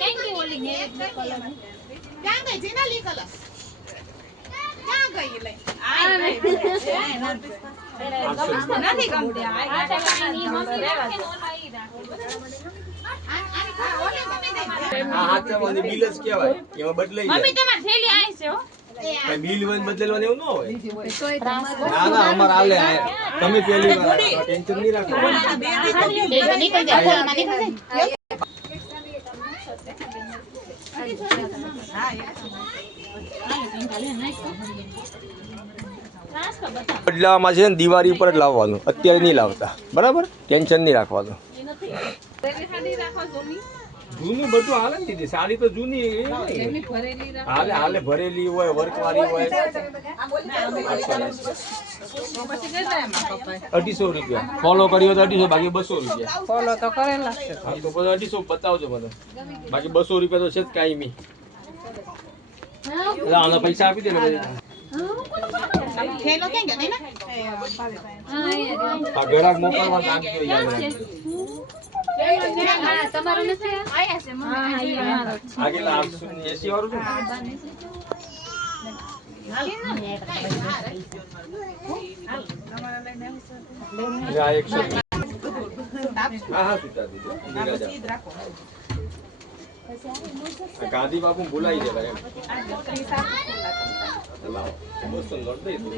thank you ओली ने क्या गई जीना ली कलर क्या गई ले નથી ગમતે આ ટકા ની મમ્મી રાખે નો લઈ રાખો આ હાથમાં બિલ જ કહેવાય એમાં બદલાઈ જાય મમ્મી તમાર થેલી આવી છે હો કઈ બિલ વન બદલવાનું એવું ન હોય ના ના અમાર આલે તમે પહેલી વાર ટેન્શન નહીં રાખો નીકળ જાય કોલમાં નીકળ જાય બદલાવામાં છે ને દિવાળી ઉપર જ લાવવાનું અત્યારે નહીં લાવતા બરાબર ટેન્શન નહીં રાખવાનું જૂની બધું હાલે ને દીદી સાડી તો જૂની હાલે હાલે ભરેલી હોય વર્કવાળી હોય 250 રૂપિયા ફોલો કર્યો તો 250 બાકી 200 રૂપિયા ફોલો તો કરેલા હા તો પછી 250 બતાવજો મને બાકી 200 રૂપિયા તો છે જ કાયમી આનો પૈસા આપી દે ને ખેલો કેમ કે નહીં આ ઘરાક મોકલવા નાખજો યાદ હા તમારો નથી આયા છે મમ્મી આગેલા 80 વાળું છે હા 100 હા સીતા દીદી ગાંધી બાપુ ભૂલાઈ જાય એમ લાવો બસ લોટ દઈ દો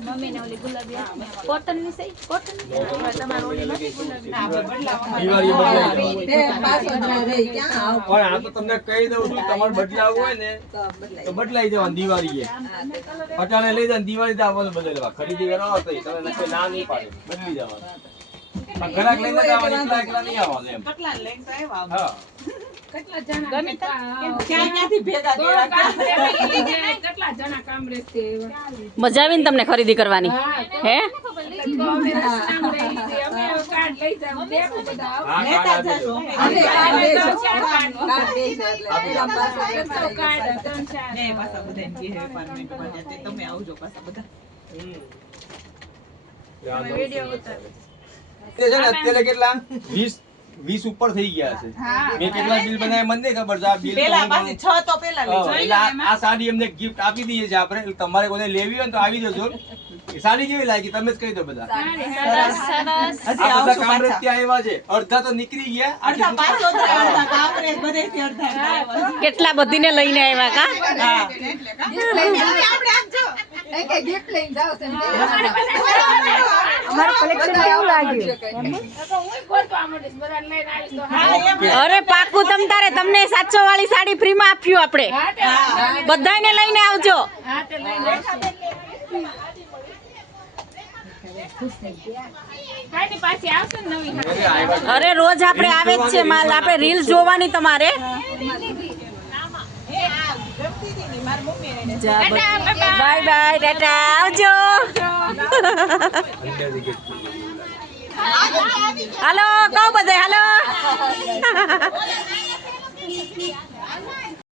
મમ્મી ને ઓલી ગુલાબી કોટન ની સહી કોટન તમાર ઓલી નથી ગુલાબી દિવાળી બદલાઈ પણ આ તો તમને કહી દઉં છું તમારે બદલાવું હોય ને તો બદલાઈ જવાનું દિવાળીએ પટાણે લઈ જાય દિવાળી તો આવવાનું બદલવા ખરીદી કરવા તો તમે કોઈ ના નહીં પાડે બદલી જવાનું ઘરાક લઈને આવવાનું એકલા નહીં આવવાનું એમ કેટલા લઈને તો આવ્યા હા કેટલા જણા ગમે ક્યાંથી ભેગા કેટલા જણા કામરેજ છે મજા આવીને તમને ખરીદી કરવાની હે તમે આવજો પાછા બધા અત્યારે કેટલા 20 ઉપર થઈ ગયા છે મેં કેટલા બિલ બનાવ્યા મને નહીં ખબર છે આ બિલ પેલા પાછી 6 તો પેલા લઈ આ સાડી એમને ગિફ્ટ આપી દઈએ છે આપણે તમારે કોઈને લેવી હોય તો આવી જજો સાડી કેવી લાગી તમે જ કહી દો બધા આ બધા કામરેજ ત્યાં આવ્યા છે અડધા તો નીકળી ગયા અડધા પાછો અડધા કામરેજ બધેથી અડધા કેટલા બધીને લઈને આવ્યા કા આપણે આપજો કે ગિફ્ટ લઈને જાવ છે અમારું કલેક્શન કેવું લાગ્યું અરે પાકું તમ તારે તમને 700 વાળી સાડી ફ્રી માં આપ્યું આપણે બધાને લઈને આવજો અરે રોજ આપણે આવે જ છે માલ આપણે રીલ જોવાની તમારે બાય બાય ટાટા આવજો હાલો કહો બધે હાલો